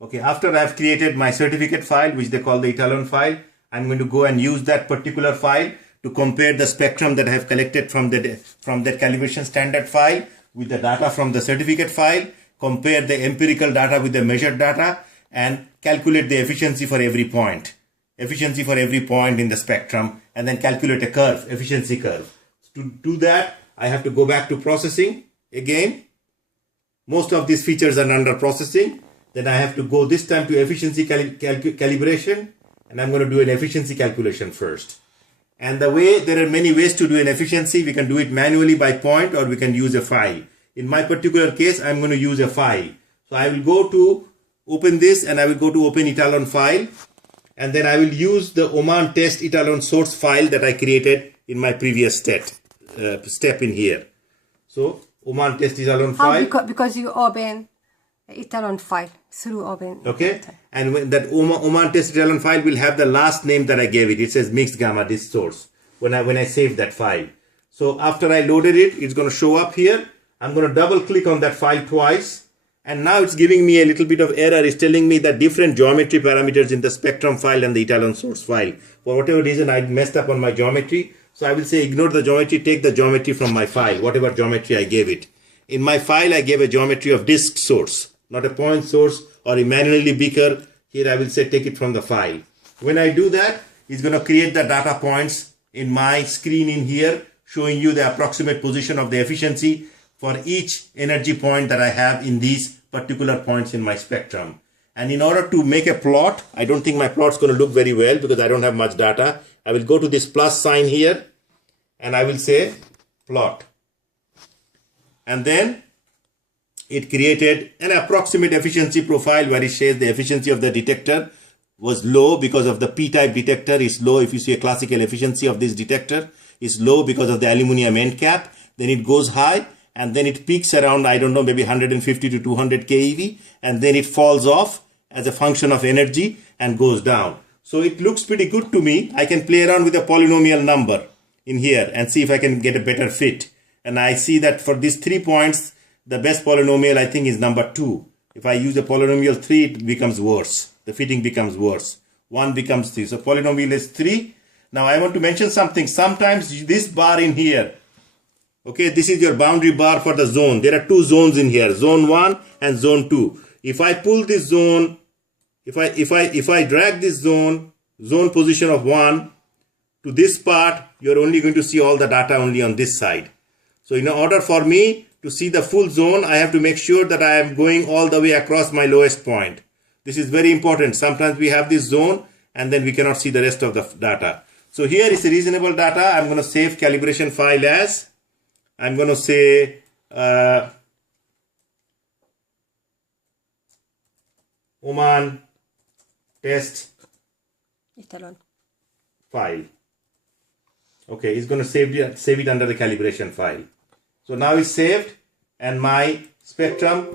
Okay, after I've created my certificate file, which they call the etalon file, I'm going to go and use that particular file to compare the spectrum that I have collected from that calibration standard file with the data from the certificate file, compare the empirical data with the measured data, and calculate the efficiency for every point. Efficiency for every point in the spectrum, and then calculate a curve, efficiency curve. To do that, I have to go back to processing again. Most of these features are under processing. Then I have to go this time to efficiency calibration, and I'm going to do an efficiency calculation first. And there are many ways to do an efficiency. We can do it manually by point, or we can use a file. In my particular case, I'm going to use a file. So I will go to open this, and I will go to open etalon file. And then I will use the Oman test etalon source file that I created in my previous step in here. So Oman test etalon file. Because you open etalon file through open. Okay. And when that Oman test etalon file will have the last name that I gave it. It says mixed gamma, this source, when I save that file. So after I loaded it, it's going to show up here. I'm going to double click on that file twice. And now it's giving me a little bit of error. It's telling me that different geometry parameters in the spectrum file and the etalon source file. For whatever reason, I messed up on my geometry. So I will say ignore the geometry, take the geometry from my file, whatever geometry I gave it. In my file, I gave a geometry of disk source, not a point source or a manually beaker. Here I will say take it from the file. When I do that, it's going to create the data points in my screen in here, showing you the approximate position of the efficiency for each energy point that I have in these particular points in my spectrum. And in order to make a plot, I don't think my plot's going to look very well because I don't have much data. I will go to this plus sign here and I will say plot. And then it created an approximate efficiency profile where it says the efficiency of the detector was low because of the p-type detector. Is low if you see a classical efficiency of this detector. Is low because of the aluminum end cap. Then it goes high. And then it peaks around, I don't know, maybe 150 to 200 keV, and then it falls off as a function of energy and goes down. So it looks pretty good to me. I can play around with a polynomial number in here and see if I can get a better fit. And I see that for these 3 points, the best polynomial I think is number 2. If I use a polynomial 3, it becomes worse. The fitting becomes worse. 1 becomes 3. So polynomial is 3. Now I want to mention something. Sometimes this bar in here, okay, this is your boundary bar for the zone. There are 2 zones in here, zone 1 and zone 2. If I pull this zone, if I drag this zone position of 1 to this part, you're only going to see all the data only on this side. So in order for me to see the full zone, I have to make sure that I am going all the way across my lowest point. This is very important. Sometimes we have this zone and then we cannot see the rest of the data. So here is a reasonable data. I'm going to save calibration file as, I'm going to say Oman test etalon file. Okay, it's going to save it under the calibration file. So now it's saved and my spectrum